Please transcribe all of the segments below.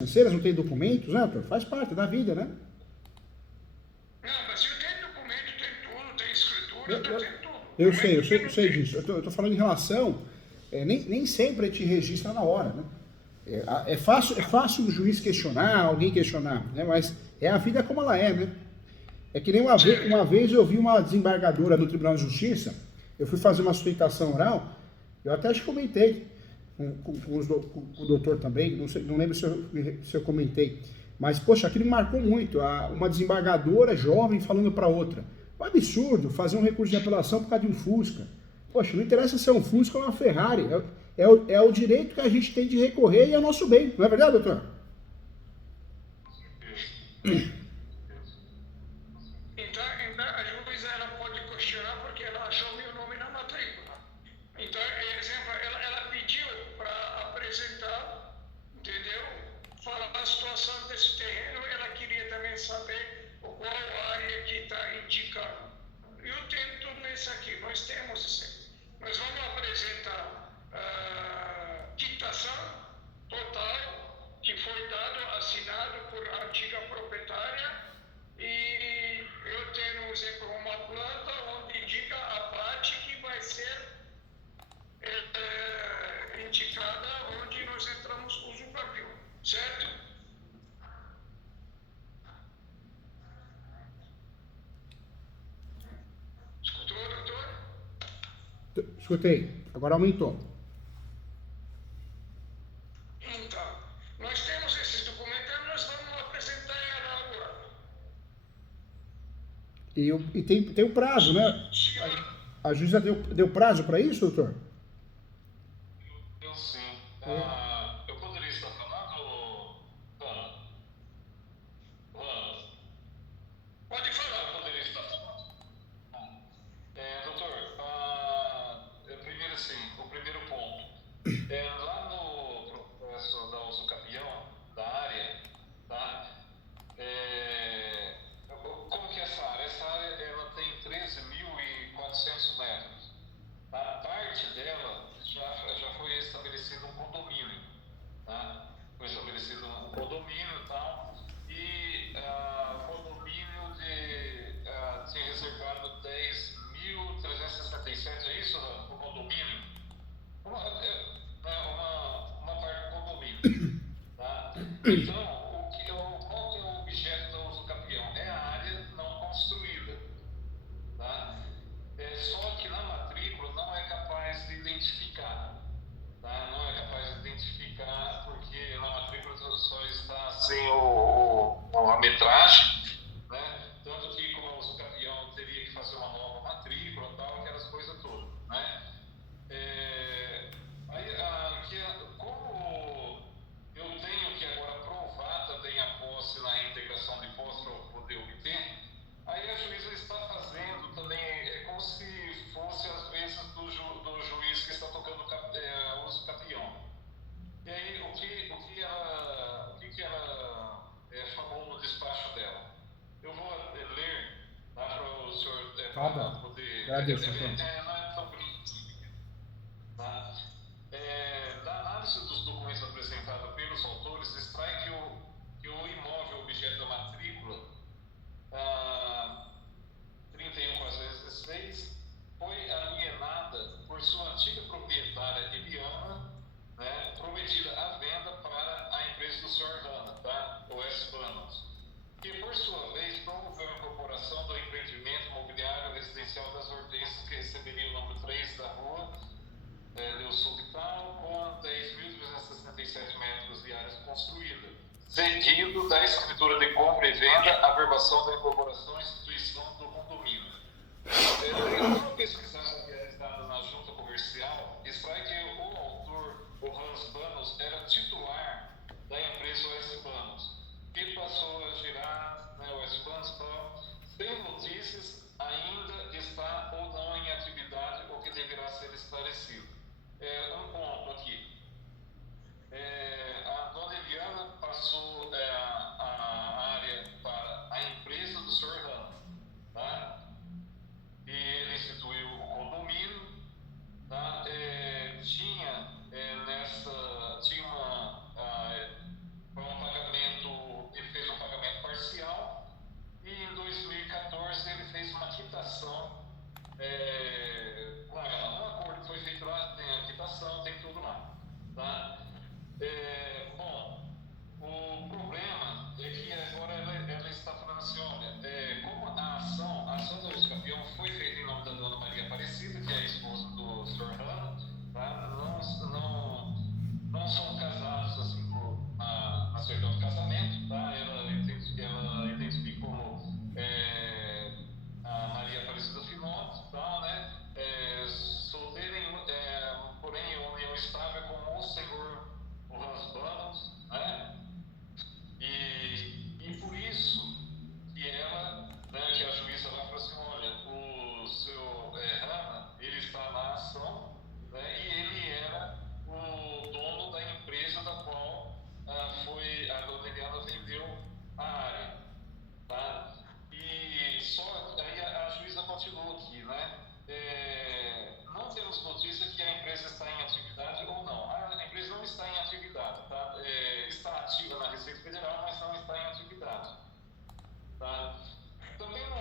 financeiras, não tem documentos, né, doutor? Faz parte da vida, né? Não, mas eu tenho documento, tem tudo, tem escritura, tem tudo. Eu sei disso. Eu tô falando em relação, nem sempre a gente registra na hora, né? É fácil o juiz questionar, alguém questionar, né? Mas é a vida como ela é, né? É que nem uma vez eu vi uma desembargadora do Tribunal de Justiça, eu fui fazer uma sustentação oral, eu até te comentei com o doutor também, não lembro se eu comentei, mas, poxa, aquilo me marcou muito, uma desembargadora jovem falando para outra. Um absurdo fazer um recurso de apelação por causa de um Fusca. Poxa, não interessa se é um Fusca ou uma Ferrari, é o direito que a gente tem de recorrer e é o nosso bem, não é verdade, doutor? Então, a juíza ela pode questionar porque ela achou meu nome na matrícula. Então, exemplo, ela pediu para apresentar, entendeu? Falar a situação desse terreno, ela queria também saber qual área que está indicando. Eu tenho tudo isso aqui, nós temos isso aqui. Nós vamos apresentar quitação total que foi dado, assinado por a antiga proprietária, e eu tenho, por exemplo, uma planta onde indica a parte que vai ser indicada onde nós entramos usucapião, certo? Escutou, doutor? Escutei, agora aumentou. Então, nós temos esses documentos, nós vamos apresentar ela agora. E tem o prazo, né? A juíza deu prazo para isso, doutor? Eu sim. Eu poderia estar falando, Juan? Juan, Pode eu falar. poderia estar falando. Doutor, primeiro assim, o primeiro ponto. Lá no processo da usucapião, da área, tá? Como que é essa área? Essa área ela tem 13.400 metros. A parte dela já foi estabelecido um condomínio, tá? Foi estabelecido um condomínio e tal, e o condomínio tinha reservado 10.367, é isso, o condomínio? Uma parte do condomínio, tá? Então, qual que é o objeto da usucapião? É a área não construída, tá? Só que na matrícula não é capaz de identificar, tá? Não é capaz de identificar porque na matrícula só está sem a metragem, né? Tanto que como a usucapião teria que fazer uma nova matrícula, tal, aquelas coisas todas, né? Como eu tenho que agora provar também a posse na integração de posse para eu poder obter, aí a juíza está fazendo também, como se fosse às vezes do juiz que está tocando uso capião. E aí o que ela falou no despacho dela? Eu vou ler, tá, para o senhor poder. Agradeço, Não é tão bonito, tá? Da análise dos documentos apresentados pelos autores, extrai que o imóvel objeto da matrícula 31/16 foi alienada por sua antiga proprietária Eliana, né, prometida à venda para a empresa do Sr. Rana, tá? OS Banos, que por sua vez promoveu a incorporação do empreendimento imobiliário residencial das Hortênsias, que receberia o número 3 da rua Leo Sulpital, com 10.367 metros de área construída, seguido da escritura de compra e venda, averbação da incorporação e instituição do condomínio. Uma pesquisa realizada na junta comercial extrai que o autor, o Hans Banos, era titular da empresa OS Banos, que passou a girar, né, o OS Banos, sem notícias, ainda está ou não em atividade, o que deverá ser esclarecido. Um ponto aqui. A dona Eliana passou a área para a empresa do Sr. Ramos, tá? E ele instituiu o condomínio, tá? Tinha uma para um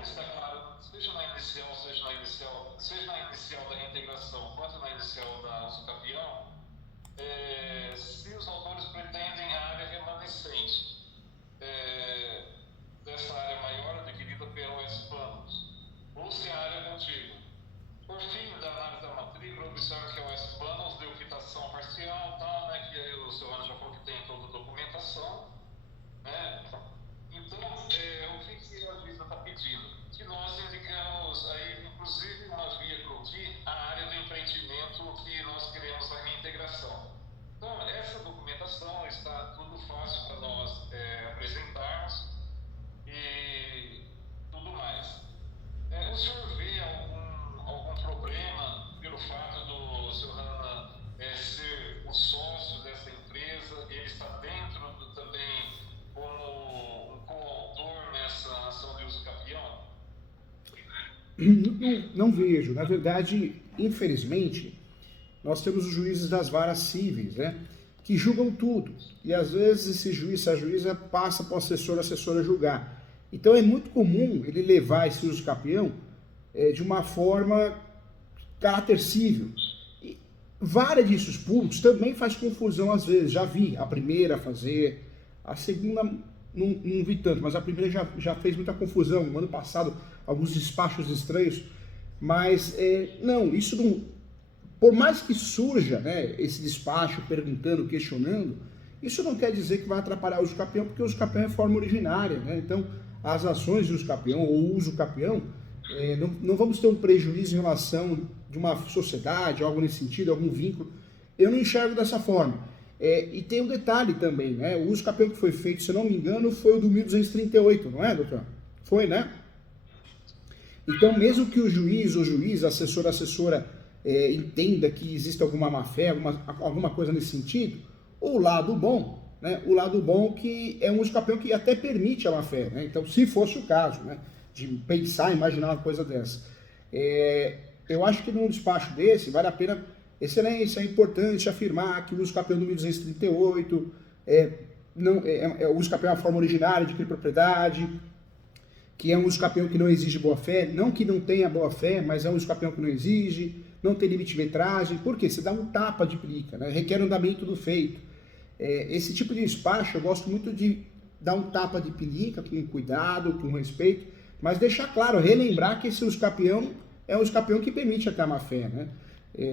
está claro, seja na inicial da reintegração quanto na inicial da uso capião, se os autores pretendem a área remanescente dessa área maior adquirida pelo S-Planos, ou se a área contígua. Por fim, da análise da matrícula, observa que a S-Planos deu quitação parcial, tal, né, que aí o seu Ana já falou que tem toda a documentação, né? Então, o que a juíza está pedindo? Que nós indicamos aí, inclusive, uma via croquis, a área do empreendimento que nós queremos a reintegração. Então, essa documentação está tudo fácil para nós apresentarmos e tudo mais. O senhor vê algum problema pelo fato do senhor Hanna ser o sócio dessa empresa? Ele está dentro também como um coautor nessa ação de uso capião? Não vejo. Na verdade, infelizmente, nós temos os juízes das varas cíveis, né, que julgam tudo. E às vezes esse juiz, essa juíza passa para o assessor, a assessora julgar. Então é muito comum ele levar esse uso capião de uma forma caráter cível. E vara de vícios públicos também faz confusão às vezes. Já vi a primeira fazer, a segunda não vi tanto, mas a primeira já fez muita confusão. No ano passado, alguns despachos estranhos. Mas não, isso não... Por mais que surja, né, esse despacho perguntando, questionando, isso não quer dizer que vai atrapalhar o uso capião, porque o uso capião é forma originária, né? Então, as ações de uso capião ou uso capião, não vamos ter um prejuízo em relação de uma sociedade, algo nesse sentido, algum vínculo. Eu não enxergo dessa forma. E tem um detalhe também, né? O uso capião que foi feito, se eu não me engano, foi o do 1238, não é, doutor? Foi, né? Então, mesmo que o juiz ou juíza, assessor, assessora, entenda que existe alguma má-fé, alguma coisa nesse sentido, o lado bom, né? O lado bom que é um uso capião que até permite a má-fé, né? Então, se fosse o caso, né, de pensar, imaginar uma coisa dessa. Eu acho que num despacho desse, vale a pena, excelência, é importante afirmar que o uso capião do 1238 o uso capião é uma forma originária de adquirir propriedade, que é um uso capião que não exige boa-fé, não que não tenha boa-fé, mas é um uso capião que não exige, não tem limite de metragem. Por quê? Você dá um tapa de plica, né? Requer andamento do feito. Esse tipo de despacho eu gosto muito de dar um tapa de pelica, com cuidado, com respeito, mas deixar claro, relembrar que esse uso capião é um uso capião que permite até a má-fé, né?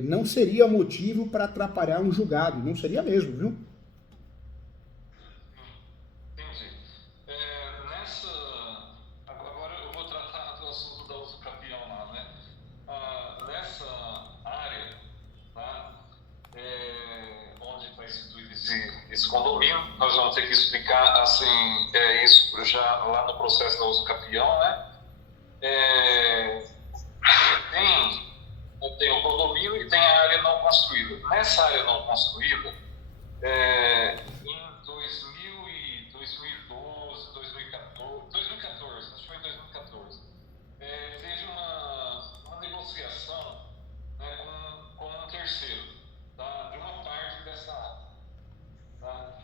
Não seria motivo para atrapalhar um julgado, não seria mesmo, viu? Entendi. Agora eu vou tratar do assunto da uso capião lá, né? Nessa área, tá? Onde está instituído esse condomínio, nós vamos ter que explicar assim, isso já lá no processo da uso capião, né? Tem o condomínio e tem a área não construída. Nessa área não construída, em 2012, 2014, acho que foi em 2014, teve uma negociação, né, com um terceiro, tá, de uma parte dessa área. Tá?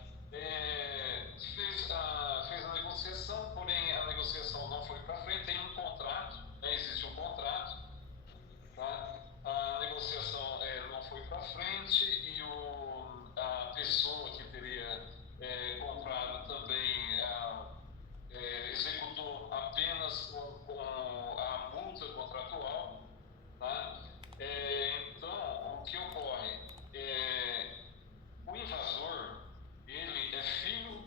Fez a negociação, porém a negociação não foi para frente, tem um contrato, né, existe um contrato, tá? A negociação não foi para frente e a pessoa que teria comprado também executou apenas com a multa contratual, tá? Então, o que ocorre? O invasor, ele é filho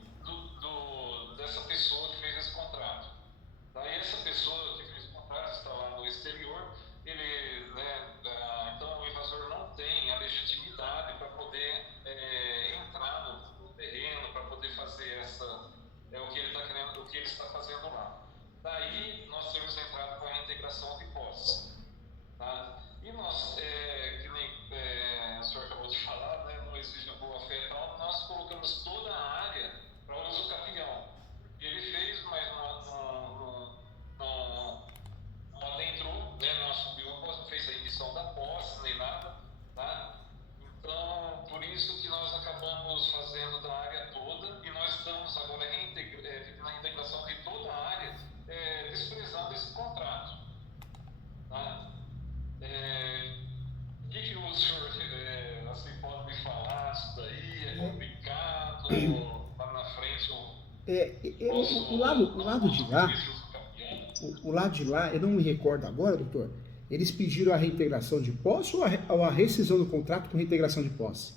dessa pessoa que fez esse contrato. Tá? E essa pessoa que fez o contrato está lá no exterior, então o invasor não tem a legitimidade para poder entrar no terreno, para poder fazer o que ele está querendo, o que ele está fazendo lá. Daí nós temos entrado com a reintegração de posses. Tá? E nós, que nem o senhor acabou de falar, né, não exige boa-fé e tal, nós colocamos toda a área para uso capião. Ele fez, mas não adentrou, né, não assumiu a posse, não fez a emissão da posse, nem nada. Tá? Então, por isso que nós acabamos fazendo da área toda e nós estamos agora na integração de toda a área, desprezando esse contrato. O lado de lá, o lado de lá, eu não me recordo agora, doutor, eles pediram a reintegração de posse ou a rescisão do contrato com reintegração de posse?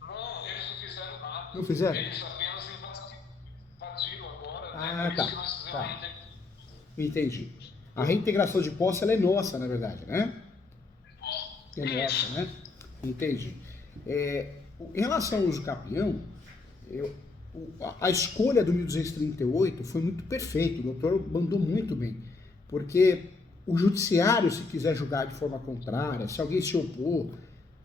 Não, eles não fizeram nada. Não fizeram? Eles apenas invadiram agora, Ah, né? Por tá, isso que nós fizemos tá. a reintegração. Entendi. A reintegração de posse, ela é nossa, na verdade, né? É nossa, né? Entendi. Em relação ao uso capião, a escolha do 1238 foi muito perfeita, o doutor mandou muito bem, porque o judiciário, se quiser julgar de forma contrária, se alguém se opor,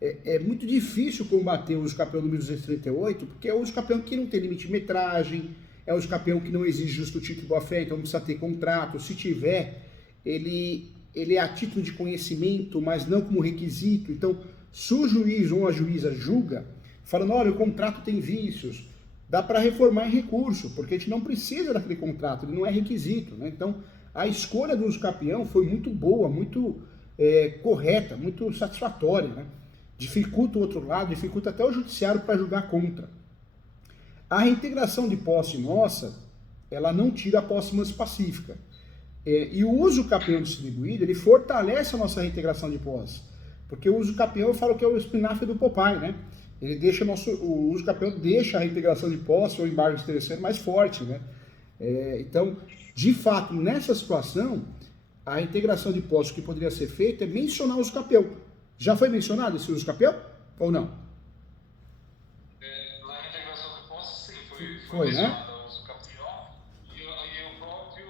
é muito difícil combater o uso capião do 1238, porque é o uso capião que não tem limite de metragem, é o uso capião que não exige justo título boa-fé, então não precisa ter contrato, se tiver, ele é a título de conhecimento, mas não como requisito. Então, se o juiz ou a juíza julga, falando, olha, o contrato tem vícios, dá para reformar em recurso, porque a gente não precisa daquele contrato, ele não é requisito, né? Então, a escolha do uso capião foi muito boa, muito correta, muito satisfatória, né? Dificulta o outro lado, dificulta até o judiciário para julgar contra. A reintegração de posse nossa, ela não tira a posse mansa pacífica. E o uso capião distribuído, ele fortalece a nossa reintegração de posse. Porque o uso capião, eu falo que é o espinafre do Popeye, né? Ele deixa o uso capião deixa a reintegração de posse ou embargo de terceiro mais forte, né? Então, de fato, nessa situação, a integração de posse que poderia ser feita é mencionar o uso capião. Já foi mencionado esse uso capião ou não? Na reintegração de posse, sim, Foi, né? mencionado o uso capião. E o próprio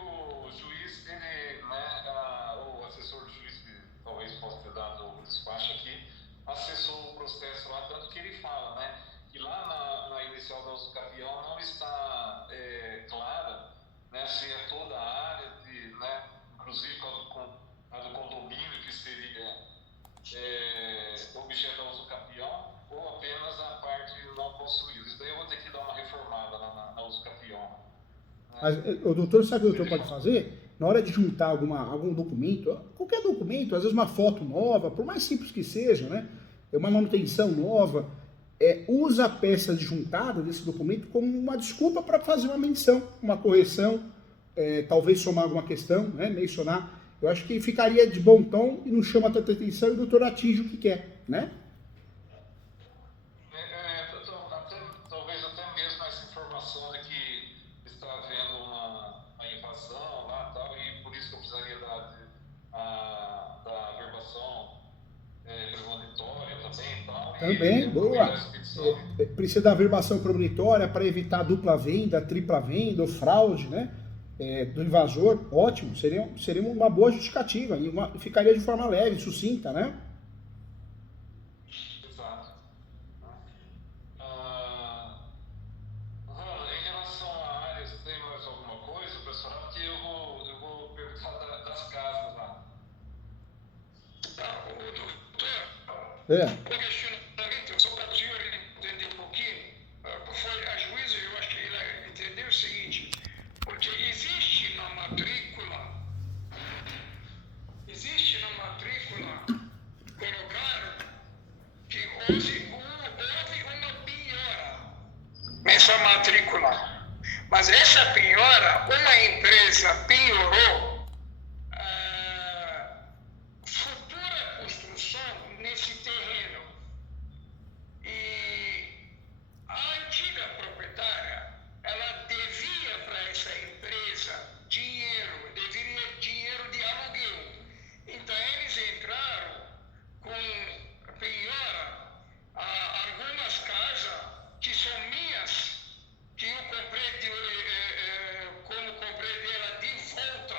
juiz, ele, né, o assessor do juiz, que talvez possa ter dado o despacho aqui, acessou o processo lá, tanto que ele fala, né, que lá na inicial do uso capião não está clara, né, se é toda a área, né, inclusive a do condomínio, que seria objeto do uso capião, ou apenas a parte não construída. Isso daí eu vou ter que dar uma reformada na uso capião. Né? Mas, o doutor, sabe o que o doutor pode fazer? Na hora de juntar algum documento, qualquer documento, às vezes uma foto nova, por mais simples que seja, né? Uma manutenção nova, usa a peça juntada desse documento como uma desculpa para fazer uma menção, uma correção, talvez somar alguma questão, né? Mencionar. Eu acho que ficaria de bom tom e não chama tanta atenção e o doutor atinge o que quer, né? Talvez até mesmo essa informação de que está havendo uma invasão lá e tal, e por isso que eu precisaria da verbação premonitória também e tal. Também, boa. Precisa da verbação premonitória para evitar dupla venda, tripla venda ou fraude, né? Do invasor, ótimo, seria uma boa justificativa e ficaria de forma leve, sucinta, né? Exato. Em relação a áreas, tem mais alguma coisa, professor? Porque eu vou perguntar das casas lá. Tá, o doutor, É. o questionamento, só para o senhor entender um pouquinho, foi a juíza, eu acho que ela entendeu o seguinte, porque existe na matrícula, colocaram que houve uma piora nessa matrícula. Mas essa piora, uma empresa piorou a futura construção nesse terreno. E a antiga proprietária, ela devia para essa empresa deveria dinheiro de aluguel. Então eles entraram com piora algumas casas que são minhas, que eu comprei como comprei dela de volta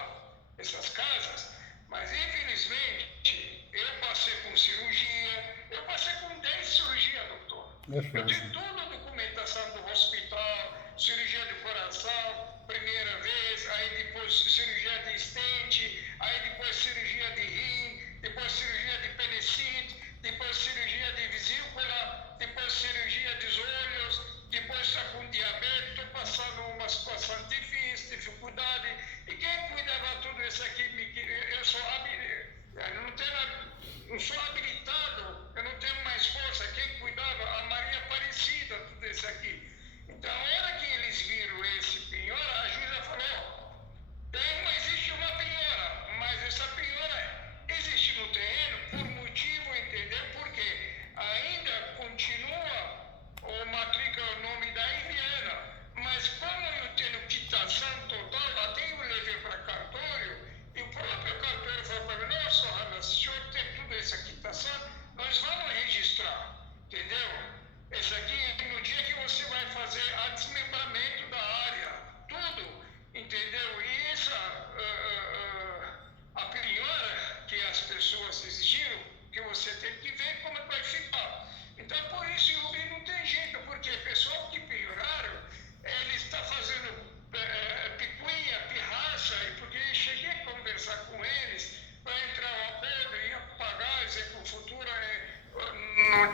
essas casas, mas infelizmente eu passei com cirurgia, eu passei com 10 cirurgias, doutor. Eu tenho toda a documentação do hospital, cirurgia de coração, primeira vez, aí depois cirurgia de estente, aí depois cirurgia de rim, depois cirurgia de apendicite, depois cirurgia de vesícula, depois cirurgia dos olhos, depois está com diabetes, estou passando uma situação difícil, dificuldade, e quem cuidava tudo isso aqui, eu sou não sou habilitado, eu não tenho mais força, quem cuidava, a Maria Aparecida.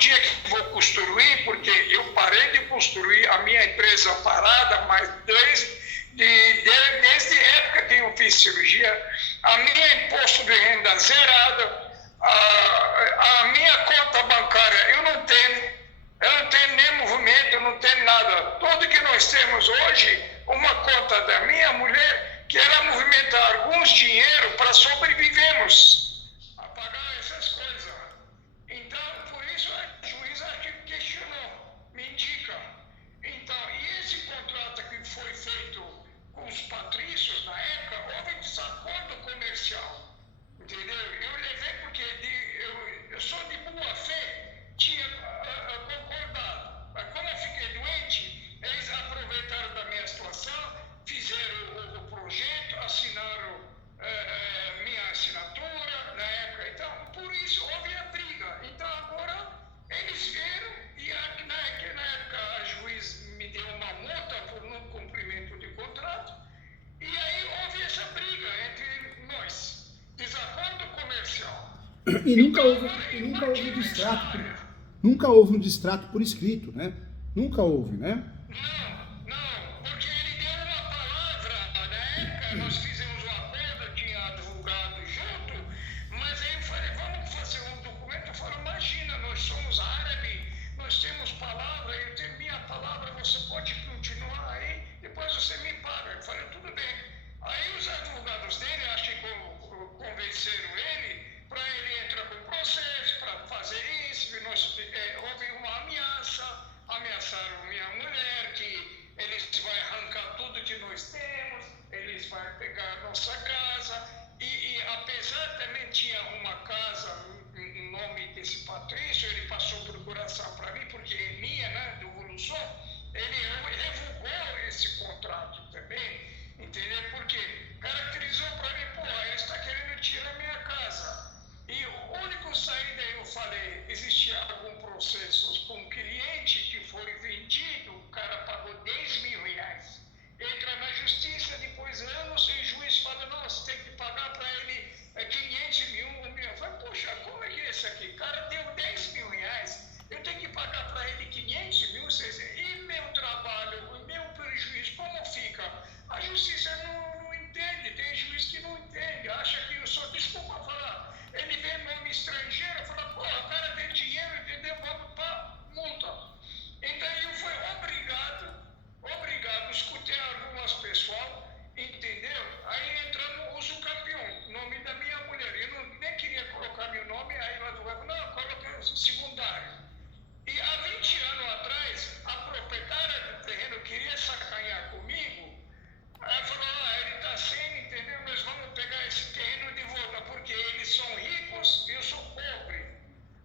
dia que vou construir, porque eu parei de construir a minha empresa parada, mas desde a época que eu fiz cirurgia, a minha imposto de renda zerada, a minha conta bancária eu não tenho nem movimento, eu não tenho nada. Tudo que nós temos hoje, uma conta da minha mulher, que era movimentar alguns dinheiro para sobrevivermos, a pagar essas coisas. Então, por isso a juíza questionou, me indica. Então, e esse contrato que foi feito com os patrícios na época, houve desacordo comercial, entendeu? Eu levei porque eu sou de boa fé, tinha concordado. Mas como eu fiquei doente, eles aproveitaram da minha situação, fizeram o projeto, assinaram minha assinatura na época. Então, por isso houve a briga. Então, agora eles viram e na época a juiz me deu uma multa por não cumprimento de contrato. E aí houve essa briga entre nós. Desacordo comercial. E nunca houve um distrato por escrito, né? Nunca houve, né? Não, porque ele deu uma palavra, na época nós fizemos um acordo, tinha advogado junto, mas aí eu falei, vamos fazer um documento. Eu falei, imagina, nós somos árabes, nós temos palavra, eu tenho minha palavra, você pode continuar aí, depois você me paga. Eu falei, tudo bem. Aí os advogados dele, acho que convenceram ele para ele entrar com processo, para fazer isso. Houve uma ameaça, ameaçaram minha mulher, que eles vão arrancar tudo que nós temos, eles vão pegar a nossa casa. E apesar também tinha uma casa em nome desse Patrício, ele passou procuração para mim, porque é minha, né, do Volução, ele revogou esse contrato também, entendeu? Porque caracterizou para mim, pô, ele está querendo tirar minha casa. E o único saída, eu falei, existia algum processo com um cliente que foi vendido, o cara pagou 10 mil reais. Entra na justiça, depois anos, e o juiz fala, não, você tem que pagar para ele 500 mil, 1 milhão. Eu falei, poxa, como é que é isso aqui? O cara deu 10 mil reais, eu tenho que pagar para ele 500 mil, e meu trabalho, o meu prejuízo, como fica? A justiça não entende, tem juiz que não entende, acha que eu só, desculpa falar, ele vê nome estrangeiro, fala, pô, o cara tem dinheiro, entendeu? Vamos para multa. Então eu fui obrigado, escutei algumas pessoal, entendeu? Aí entrando uso campeão, nome da minha mulher. Eu nem queria colocar meu nome, aí o advogado, não, coloca secundário. E há 20 anos atrás, a proprietária do terreno queria sacanhar comigo. Aí falou, ele está sem, entendeu? Nós vamos pegar esse terreno de volta, porque eles são ricos e eu sou pobre.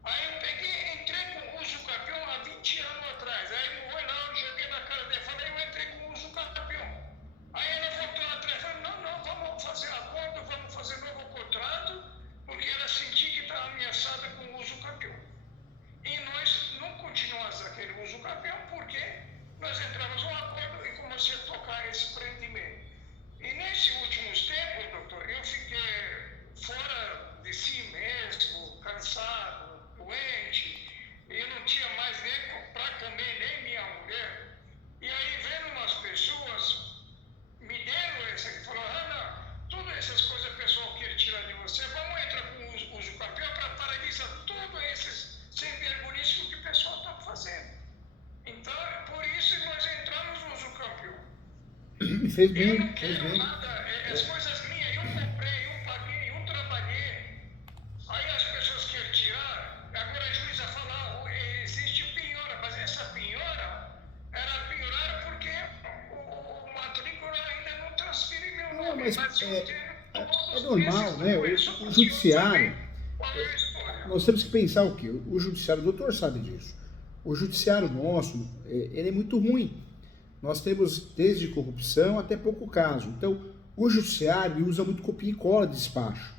Aí eu peguei, entrei com uso campeão há 20 anos atrás. Aí eu fui lá, eu joguei na cara dele, falei, eu entrei com uso campeão. Aí ela voltou atrás, falou, não, vamos fazer acordo, vamos fazer novo contrato, porque ela sentiu que estava ameaçada com o uso campeão. E nós não continuamos aquele uso campeão, porque nós entramos num acordo e comecei a tocar esse empreendimento. E nesses últimos tempos, doutor, eu fiquei fora de si mesmo, cansado, doente, e eu não tinha mais nem para comer, nem minha mulher. E aí vendo umas pessoas, me deram essa, e falaram, Ana, todas essas coisas o pessoal quer tirar de você, vamos entrar com o uso campeão para paralisar todos esses sem vergonhice que o pessoal está fazendo. Então, por isso nós entramos no uso campeão. Fez bem, eu não quero nada, as coisas minhas, eu comprei, eu paguei, eu trabalhei. Aí as pessoas querem tirar, agora a juíza fala, existe penhora, mas essa penhora era penhora porque o matrícula ainda não transfere meu nome. Mas é normal, né? O judiciário, nós temos que pensar o quê? O judiciário, o doutor sabe disso. O judiciário nosso, ele é muito ruim. Nós temos desde corrupção até pouco caso. Então, o judiciário usa muito copia e cola de despacho,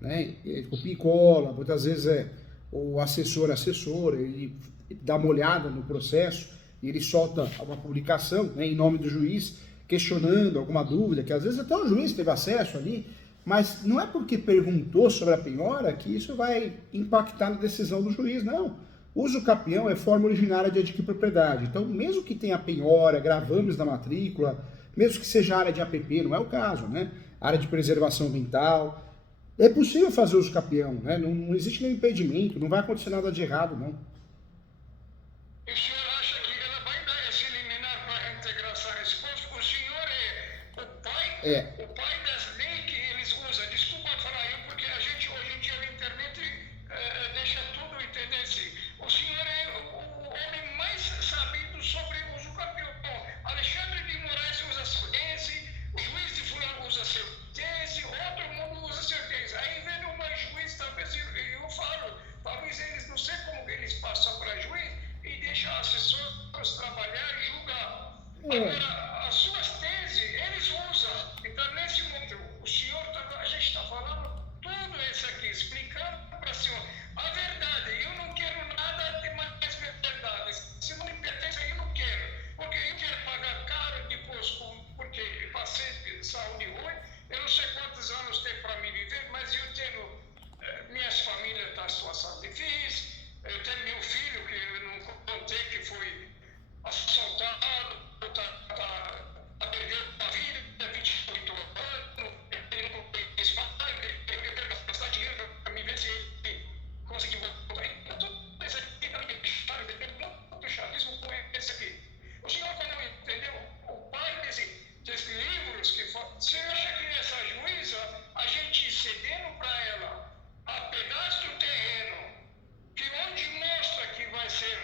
né? Copia e cola, muitas vezes o assessor, ele dá uma olhada no processo e ele solta uma publicação, né, em nome do juiz, questionando alguma dúvida, que às vezes até o juiz teve acesso ali, mas não é porque perguntou sobre a penhora que isso vai impactar na decisão do juiz, não. Uso capião é forma originária de adquirir propriedade. Então, mesmo que tenha penhora, gravames na matrícula, mesmo que seja área de APP, não é o caso, né? Área de preservação ambiental, é possível fazer uso capião, né? Não existe nenhum impedimento, não vai acontecer nada de errado, não. E o senhor acha que ela vai dar esse liminar para reintegração esposa? O senhor é o pai das leis que eles usam. Desculpa falar eu, porque a gente hoje em dia na internet deixa tudo entender assim. O senhor é o homem mais sabido sobre o uso capião. Alexandre de Moraes usa seu tese, o juiz de fulano usa seu tese, outro mundo usa seu tese. Aí vem uma juiz, talvez eu falo, talvez eles não sei como que eles passam para juiz e deixam assessores trabalhar e julgar. Agora, as suas teses, eles usam. Então, nesse momento, o senhor, a gente está falando tudo isso aqui, explicando para o senhor a verdade. Eu não quero nada de mais verdade. Se não me pertence, eu não quero. Porque eu quero pagar caro depois, porque passei saúde ruim. Eu não sei quantos anos tem para me viver, mas eu tenho, minhas famílias estão em situação difícil. Eu tenho meu filho, que eu não contei, que foi assaltado, perdeu a vida, 28 anos, ele não fez pai, eu quero gastar dinheiro para me ver se ele conseguir voltar. Então, tudo isso aqui está me deixando, tem muito chavismo com esse aqui. O senhor, quando entendeu, o pai desses livros, você acha que essa juíza, a gente cedendo para ela a pedaço do terreno, que onde mostra que vai ser,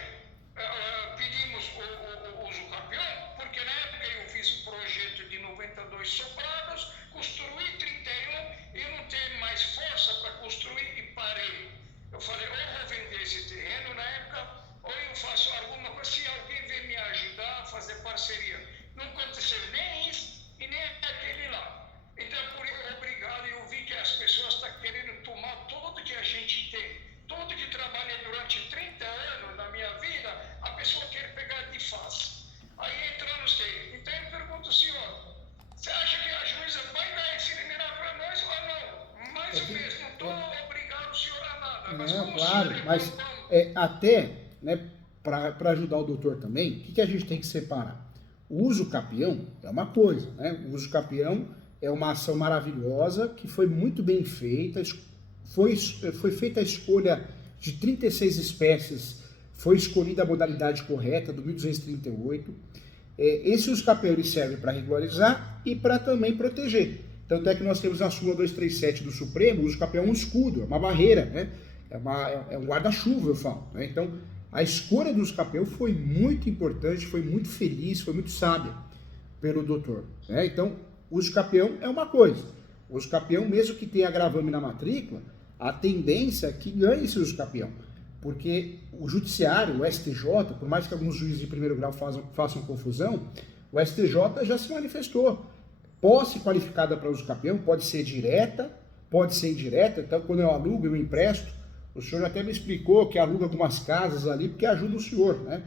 pedimos o uso capião, porque na época eu fiz o projeto de 92 sobrados, construí 31 e não tenho mais força para construir e parei. Eu falei, ou vou vender esse terreno na época, ou eu faço alguma coisa, se alguém vem me ajudar a fazer parceria. Não aconteceu nem isso e nem aquele lá. Então, por isso, obrigado, eu vi que as pessoas estão querendo tomar tudo que a gente tem. Tudo que trabalhei durante 30 anos na minha vida, a pessoa quer pegar de face. Aí entramos que. Então eu pergunto ao senhor, você acha que a juíza vai dar esse liminar para nós ou não? Mais ou menos, não estou obrigando o senhor a nada. Mas Não, como claro, o senhor mas até, né, para ajudar o doutor também, o que a gente tem que separar? O uso capião é uma coisa, né? O uso capião é uma ação maravilhosa que foi muito bem feita, foi feita a escolha de 36 espécies, foi escolhida a modalidade correta, do 1238. Esse uso capião serve para regularizar e para também proteger. Tanto é que nós temos na súmula 237 do Supremo, o uso capião é um escudo, é uma barreira, né? É um guarda-chuva, eu falo. Né? Então, a escolha do uso capião foi muito importante, foi muito feliz, foi muito sábia pelo doutor. Né? Então, o uso capião é uma coisa. O uso capião, mesmo que tenha gravame na matrícula, a tendência é que ganhe esse uso capião. Porque o judiciário, o STJ, por mais que alguns juízes de primeiro grau façam confusão, o STJ já se manifestou. Posse qualificada para uso capião pode ser direta, pode ser indireta. Então, quando eu alugo, eu empresto. O senhor até me explicou que aluga algumas casas ali, porque ajuda o senhor, né?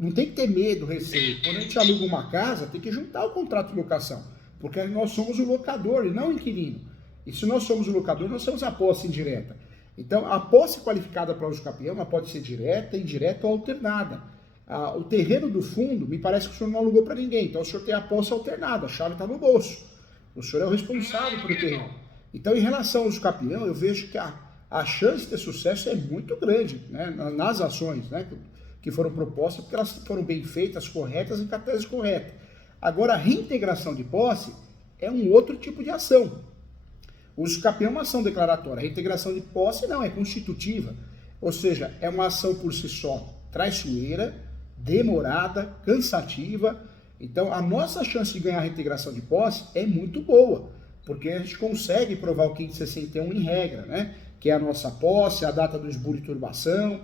Não tem que ter medo, receio. Quando a gente aluga uma casa, tem que juntar o contrato de locação, porque nós somos o locador e não o inquilino. E se nós somos o locador, nós somos a posse indireta. Então, a posse qualificada para uso capião, ela pode ser direta, indireta ou alternada. O terreno do fundo, me parece que o senhor não alugou para ninguém, então o senhor tem a posse alternada, a chave está no bolso. O senhor é o responsável pelo terreno. Então, em relação ao uso capião, eu vejo que a chance de ter sucesso é muito grande, né, nas ações, né, que foram propostas, porque elas foram bem feitas, corretas e com a tese correta. Agora, a reintegração de posse é um outro tipo de ação. O uso capião é uma ação declaratória, a reintegração de posse não, é constitutiva, ou seja, é uma ação por si só traiçoeira, demorada, cansativa. Então, a nossa chance de ganhar a reintegração de posse é muito boa, porque a gente consegue provar o 561 em regra, né? Que é a nossa posse, a data do esbulho e turbação,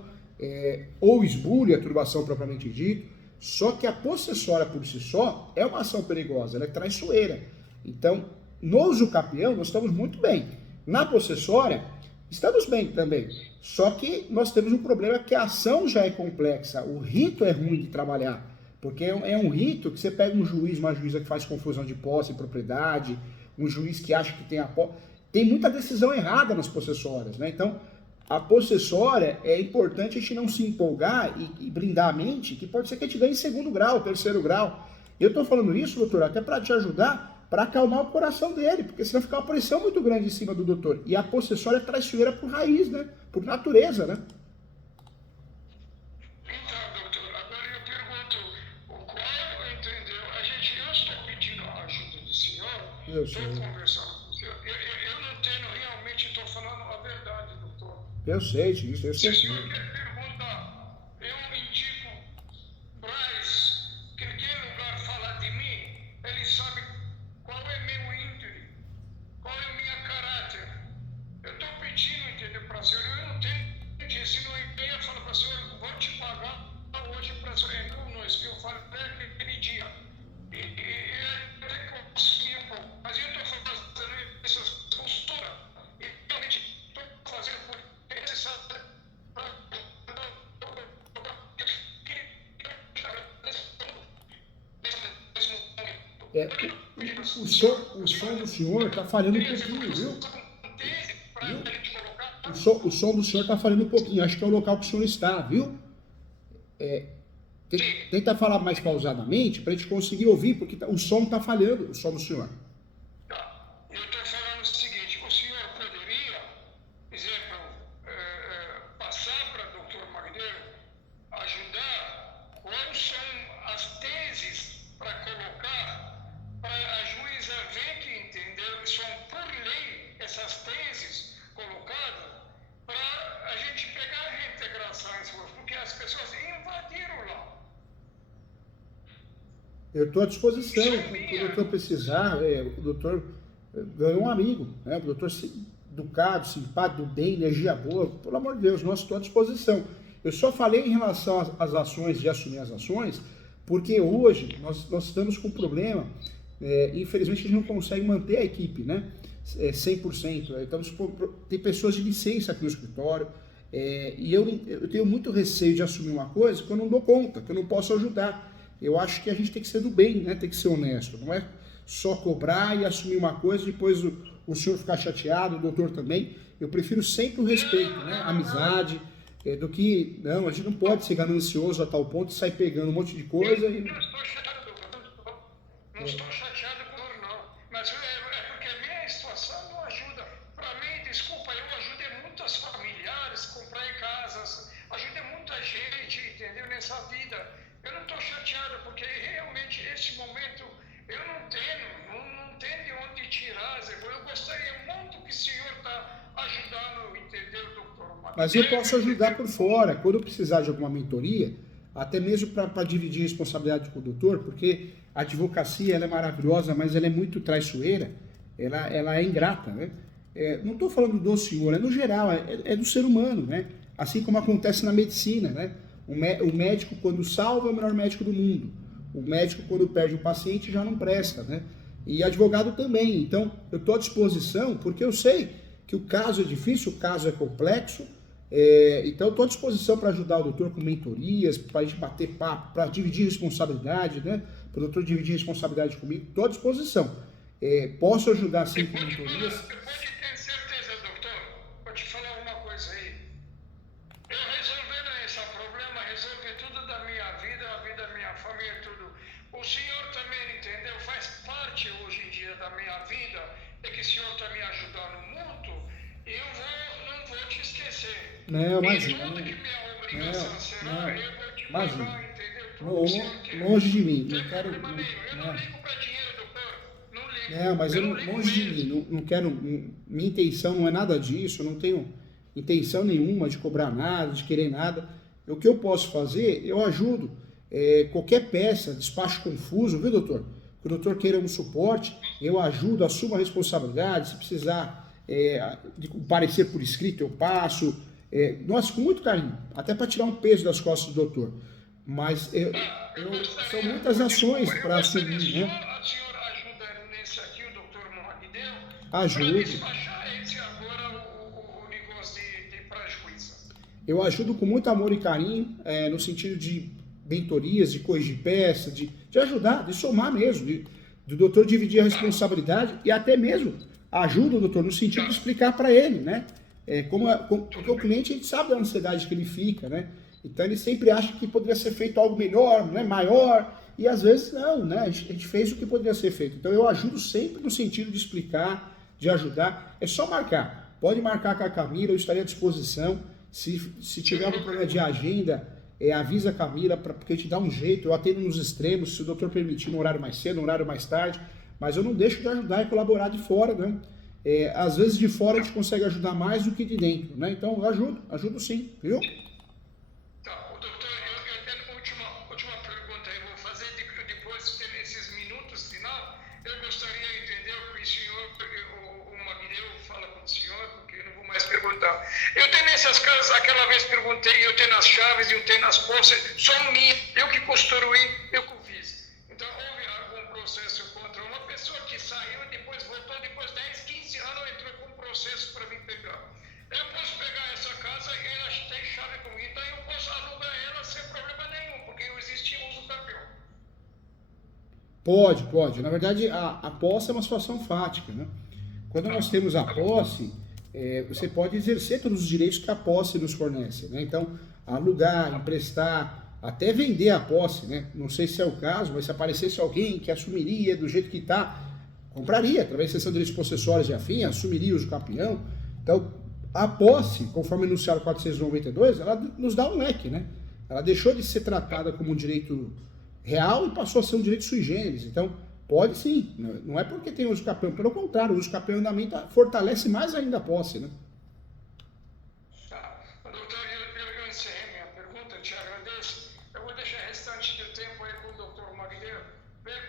ou esbulho e a turbação propriamente dito. Só que a possessória por si só é uma ação perigosa, ela é traiçoeira. Então, no uso capião, nós estamos muito bem. Na possessória, estamos bem também. Só que nós temos um problema que a ação já é complexa, o rito é ruim de trabalhar, porque é um rito que você pega um juiz, uma juíza que faz confusão de posse e propriedade, um juiz que acha que tem a posse. Tem muita decisão errada nas possessórias, né? Então, a possessória, é importante a gente não se empolgar e blindar a mente, que pode ser que a gente ganhe em 2º grau, 3º grau. Eu estou falando isso, doutor, até para te ajudar, para acalmar o coração dele, porque senão fica uma pressão muito grande em cima do doutor. E a possessória é traiçoeira por raiz, né? Por natureza, né? Então, doutor, agora eu pergunto, eu estou pedindo a ajuda do senhor, Eu estou sei. conversando com o senhor, eu não tenho realmente, estou falando a verdade, doutor. Eu sei disso, eu Se sei. o senhor quer perguntar, eu indico Braz, que aquele lugar fala de mim, ele sabe qual é meu índole, qual é o meu caráter. Eu estou pedindo, entendeu, para o senhor, eu não tenho dinheiro, se não eu falo para o senhor, vou te pagar hoje para o senhor, não, isso que eu falo até aquele dia. E até consegui um pouco, mas eu estou fazendo essas posturas, e realmente estou fazendo por necessário. O som do senhor está falhando um pouquinho, viu? O som do senhor está falhando um pouquinho. Acho que é o local que o senhor está, viu? Tenta falar mais pausadamente para a gente conseguir ouvir, porque o som está falhando, o som do senhor. Eu estou falando o seguinte, o senhor poderia, exemplo, passar para o Dr. Magneiro, ajudar, quais são as teses para colocar, para a juíza ver que, entendeu, são por lei essas teses colocadas, para a gente pegar a reintegração, porque as pessoas invadiram lá. Eu estou à disposição, quando o doutor precisar, o doutor ganhou um amigo, né? O doutor educado, simpático, do bem, energia boa, pelo amor de Deus, nós estou à disposição. Eu só falei em relação às ações, de assumir as ações, porque hoje nós estamos com um problema, infelizmente a gente não consegue manter a equipe, né? 100%. Então, tem pessoas de licença aqui no escritório, e eu tenho muito receio de assumir uma coisa que eu não dou conta, que eu não posso ajudar. Eu acho que a gente tem que ser do bem, né? Tem que ser honesto, não é só cobrar e assumir uma coisa, depois o senhor ficar chateado, o doutor também. Eu prefiro sempre o respeito, né? A amizade, do que, não, a gente não pode ser ganancioso a tal ponto de sair pegando um monte de coisa e... Não estou chateado, doutor. Não estou chateado com o senhor, não. Mas é porque a minha situação não ajuda. Para mim, desculpa, eu ajudei muitas familiares, comprei casas, ajudei muita gente, entendeu, nessa vida. Eu não estou chateado, porque realmente, nesse momento, eu não tenho de onde tirar. Eu gostaria muito que o senhor está ajudando, entendeu, doutor? Mas eu posso ajudar por fora, quando eu precisar de alguma mentoria, até mesmo para dividir responsabilidade com o doutor, porque a advocacia ela é maravilhosa, mas ela é muito traiçoeira, ela é ingrata, né? Não estou falando do senhor, é no geral, é do ser humano, né? Assim como acontece na medicina, né? O médico, quando salva, é o melhor médico do mundo. O médico, quando perde o paciente, já não presta, né? E advogado também. Então, eu estou à disposição, porque eu sei que o caso é difícil, o caso é complexo. Então, eu estou à disposição para ajudar o doutor com mentorias, para a gente bater papo, para dividir responsabilidade, né? Para o doutor dividir responsabilidade comigo. Estou à disposição. Posso ajudar, sim, com mentorias. Você pode ter certeza, doutor, vou te falar uma coisa aí. Eu resolvendo esse problema, resolvi tudo da minha vida, a vida da minha família, tudo. O senhor também, entendeu? Faz parte hoje em dia da minha vida, é que o senhor está me ajudando muito, e eu não vou te esquecer. Não, mas e tudo que minha obrigação será, eu vou te pagar, entendeu? Tudo que o senhor quer. Longe de mim, Não não tem quero... problema nenhum. Eu não ligo para dinheiro, doutor. Não ligo. Não, mas eu não não, ligo longe de mesmo. mim, não quero, minha intenção não é nada disso, eu não tenho intenção nenhuma de cobrar nada, de querer nada. O que eu posso fazer, eu ajudo. Qualquer peça, despacho confuso, viu, doutor? Que o doutor queira um suporte, eu ajudo, assumo a responsabilidade, se precisar de parecer por escrito, eu passo. Nossa, com muito carinho, até para tirar um peso das costas do doutor. Mas são muitas ações para assumir, né? A senhora ajuda nesse aqui, o doutor Magneiro, Ajudo. para despachar esse agora o negócio de ir para a juíza. Eu ajudo com muito amor e carinho, no sentido de mentorias, de corrigir peça, de ajudar, de somar mesmo, do doutor dividir a responsabilidade e até mesmo ajuda o doutor no sentido de explicar para ele, né? Porque o cliente, a gente sabe da ansiedade que ele fica, né? Então ele sempre acha que poderia ser feito algo melhor, né? Maior, e às vezes não, né? A gente fez o que poderia ser feito. Então eu ajudo sempre no sentido de explicar, de ajudar. É só marcar. Pode marcar com a Camila, eu estarei à disposição. Se tiver algum problema de agenda, avisa a Camila, porque a gente dá um jeito. Eu atendo nos extremos, se o doutor permitir, no horário mais cedo, no horário mais tarde. Mas eu não deixo de ajudar e colaborar de fora, né? Às vezes de fora a gente consegue ajudar mais do que de dentro, né? Então eu ajudo sim, viu? Tá, doutor, eu tenho última pergunta, eu vou fazer depois, nesses minutos final, eu gostaria de entender o que o senhor, o Magdeu fala com o senhor, porque eu não vou mais perguntar. Eu tenho nessas casas, aquela vez perguntei, eu tenho as chaves, eu tenho as bolsas, são minhas, eu que construí, eu que fiz. Então houve algum processo contra uma pessoa que saiu, depois voltou, depois de 10, 15 anos entrou com um processo para vir pegar. Eu posso pegar essa casa e ela tem chave comigo, então eu posso alugar ela sem problema nenhum, porque eu existi em uso campeão. Pode. Na verdade, a posse é uma situação fática, né? Quando nós temos a posse, você pode exercer todos os direitos que a posse nos fornece, né? Então, alugar, emprestar, até vender a posse, né? Não sei se é o caso, mas se aparecesse alguém que assumiria do jeito que está, compraria, através da cessão de direitos possessórios e afim, assumiria o uso campeão. Então, a posse, conforme enunciado 492, ela nos dá um leque, né? Ela deixou de ser tratada como um direito real e passou a ser um direito sui generis. Então, pode sim. Não é porque tem uso campeão. Pelo contrário, o uso campeão em andamento fortalece mais ainda a posse, né? Tá. Doutor, eu encerrei minha pergunta, eu te agradeço. Eu vou deixar o restante do tempo aí com o doutor Magdeu, ver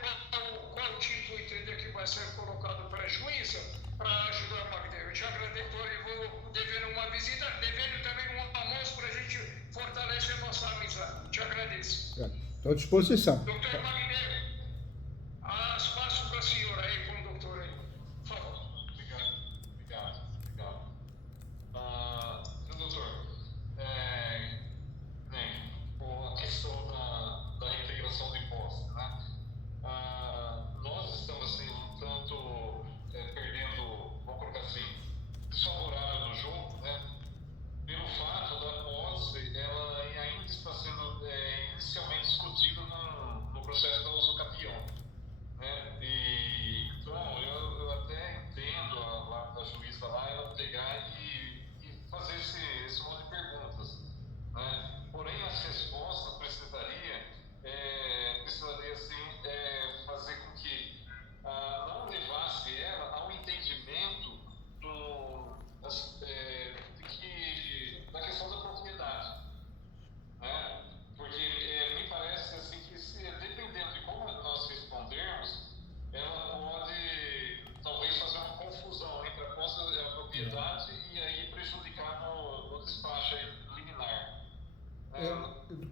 qual título entender que vai ser colocado para a juíza, para ajudar o Magdeu. Eu te agradeço, doutor, e vou devendo uma visita, devendo também um almoço para a gente fortalecer a nossa amizade. Te agradeço. Estou à disposição. Doutor Magdeu, espaço para a senhora aí, com o doutor aí. Por favor. Obrigado. Seu doutor, com a questão da reintegração de posse, né? Nós estamos, assim, um tanto perdendo, vamos colocar assim, desfavorável no jogo, né? Pelo fato da posse, ela ainda está sendo inicialmente discutida no processo da usucapião, né? Então, eu até entendo a juíza lá, ela pegar e fazer esse monte de perguntas, né? Porém, a resposta precisaria assim, fazer com que não levasse ela ao entendimento da questão da propriedade, né? Porque me parece assim que, dependendo de como nós respondermos, ela pode talvez fazer uma confusão entre a posse e a propriedade e aí prejudicar no despacho liminar.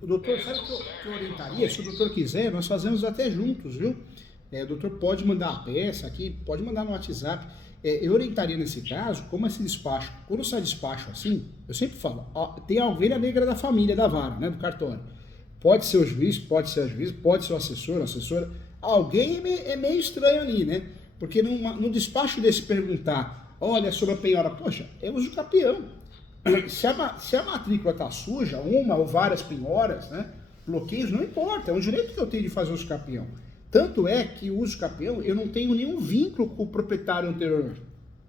O doutor, sabe o que eu orientaria? Se o doutor quiser, nós fazemos até juntos, viu? O doutor pode mandar a peça aqui, pode mandar no WhatsApp. Eu orientaria nesse caso, como esse despacho, quando sai despacho assim, eu sempre falo, tem a ovelha negra da família, da vara, né, do cartório. Pode ser o juiz, pode ser a juíza, pode ser o assessor, a assessora. Alguém é meio estranho ali, né? Porque no despacho desse perguntar, olha, sobre a penhora, poxa, é uso campeão. Se a matrícula está suja, uma ou várias penhoras, né, bloqueios, não importa, é um direito que eu tenho de fazer uso campeão. Tanto é que o uso campeão, eu não tenho nenhum vínculo com o proprietário anterior.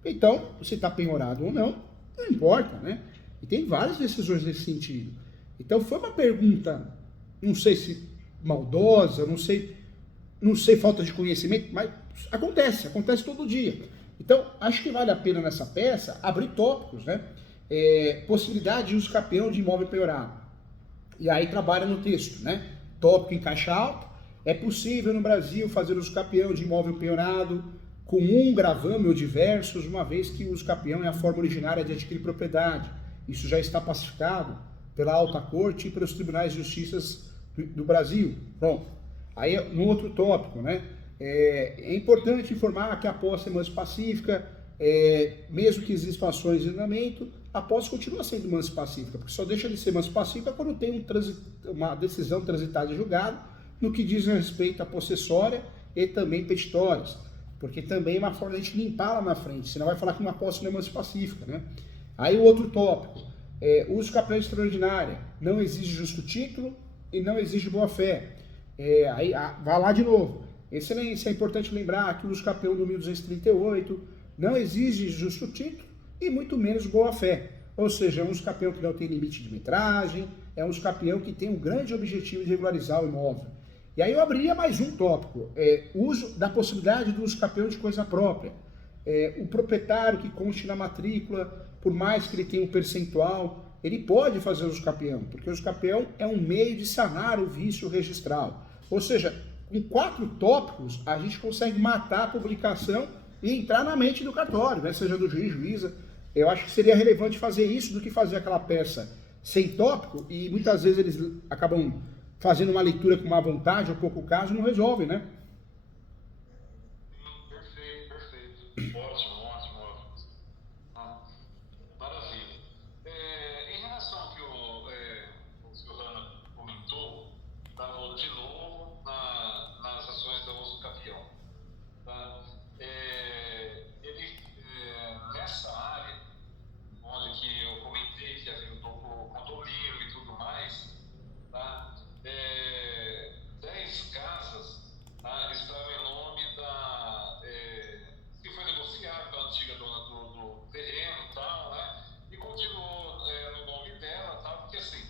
Então, se está penhorado ou não importa, né? E tem várias decisões nesse sentido. Então, foi uma pergunta, não sei se maldosa, não sei falta de conhecimento, mas acontece todo dia. Então, acho que vale a pena nessa peça abrir tópicos, né? Possibilidade de uso campeão de imóvel penhorado. E aí trabalha no texto, né? Tópico em caixa alta. É possível no Brasil fazer uso campeão de imóvel penhorado com um gravame ou diversos, uma vez que o uso campeão é a forma originária de adquirir propriedade. Isso já está pacificado pela alta corte e pelos tribunais de justiça do Brasil. Pronto. Aí, no outro tópico, né? É importante informar que a posse é mansa pacífica, mesmo que existam ações de andamento, a posse continua sendo mansa pacífica, porque só deixa de ser mansa pacífica quando tem uma decisão transitada em julgado, no que diz respeito à possessória e também petitórias, porque também é uma forma de a gente limpar lá na frente, senão vai falar que uma posse não é mansa pacífica, né? Aí o outro tópico, uso capião extraordinária, não exige justo título e não exige boa-fé. Vai lá de novo. Excelência, é importante lembrar que o uso capião do 1238 não exige justo título e muito menos boa-fé. Ou seja, é um uso capião que não tem limite de metragem, é um uso capião que tem um grande objetivo de regularizar o imóvel. E aí eu abriria mais um tópico, uso da possibilidade do uso capião de coisa própria. O proprietário que conste na matrícula, por mais que ele tenha um percentual, ele pode fazer uso capião, porque o uso capião é um meio de sanar o vício registral. Ou seja, com 4 tópicos, a gente consegue matar a publicação e entrar na mente do cartório, né? Seja do juiz, juíza. Eu acho que seria relevante fazer isso do que fazer aquela peça sem tópico, e muitas vezes eles acabam fazendo uma leitura com má vontade ou pouco caso, não resolve, né? Perfeito. Ótimo. Maravilha. Em relação ao que o senhor Rana comentou, de novo nas ações da uso capião. Tá? Ele, nessa área, onde que eu comentei que havia o duplo condomínio e tudo mais, tá? 10 casas, tá? Estavam em nome que foi negociado pela antiga dona do terreno e tal, né? E continuou no nome dela, tá? Porque assim,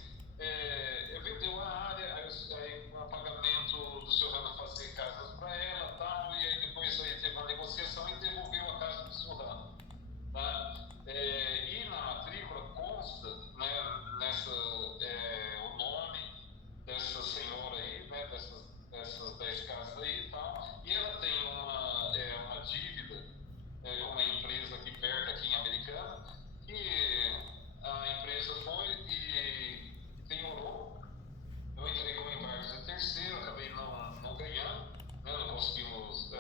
vendeu a área, aí com o pagamento do senhor Rana fazer casas para ela, tal, e aí depois teve uma negociação e devolveu a casa do senhor Rana, tá? E na matrícula consta, né, o nome dessa senhora aí, né, dessas 10 casas aí e tal, e ela tem uma dívida com uma empresa aqui perto, aqui em Americana, que a empresa foi e penhorou. Eu entrei com embargos de terceiro, acabei não ganhando, né, não conseguimos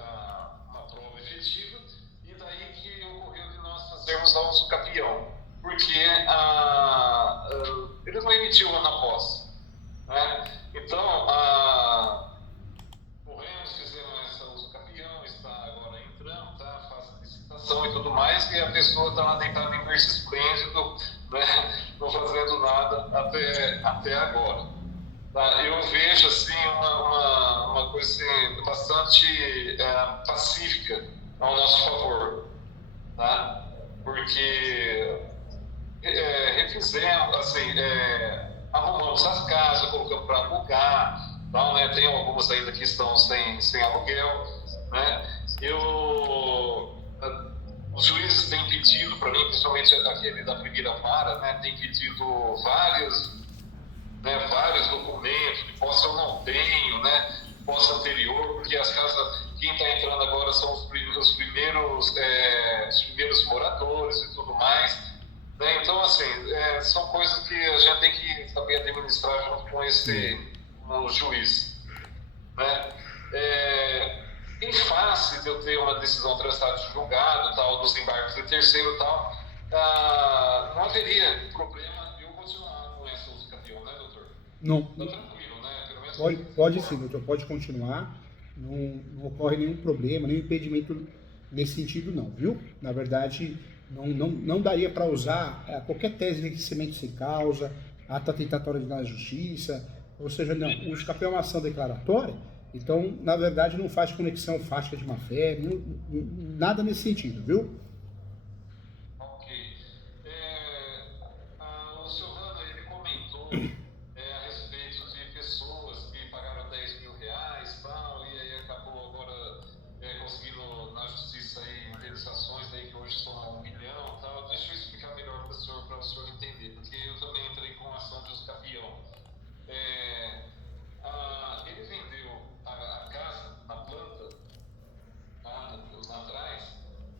uma prova efetiva, e daí que ocorreu de nós fazermos a uso capião, porque eles não emitiram na posse, né? Então, corremos, fizemos essa uso capião, está agora entrando, tá? Faz a licitação e tudo mais, e a pessoa está lá deitada em berço esplêndido, né? Não fazendo nada até agora. Tá? Eu vejo assim, uma coisa assim, bastante pacífica ao nosso favor, tá? Porque refizemos, assim, arrumamos as casas, colocamos para alugar, tal, né? Tem algumas ainda que estão sem aluguel, né? Os juízes têm pedido para mim, principalmente aquele da primeira vara, né? Tem pedido vários documentos, de posse eu não tenho, né? Posse anterior, porque as casas, quem está entrando agora são os primeiros moradores e tudo mais, né? Então, assim, são coisas que a gente tem que saber administrar junto com o juiz, né? Em face de eu ter uma decisão transitada de julgado, tal, dos embargos de terceiro e tal, não haveria problema eu continuar com essa uso capião, né, doutor? Não. Tá tranquilo, né? Pelo menos Pode sim, doutor, pode continuar. Não ocorre nenhum problema, nenhum impedimento nesse sentido, não, viu? Na verdade, não daria para usar qualquer tese de enriquecimento sem causa, ata atentatória na justiça, ou seja, não, o uso capião é uma ação declaratória, então, na verdade, não faz conexão fática de má-fé, nada nesse sentido, viu? Ok. O senhor Rana, ele comentou a respeito de pessoas que pagaram R$10.000, tal, e aí acabou agora conseguindo na justiça aí indenizações aí que hoje são 1 milhão, tal. Deixa eu explicar melhor para o senhor entender, porque eu também entrei com ação de uso capião. Ele vendeu a casa na planta, tá, lá atrás,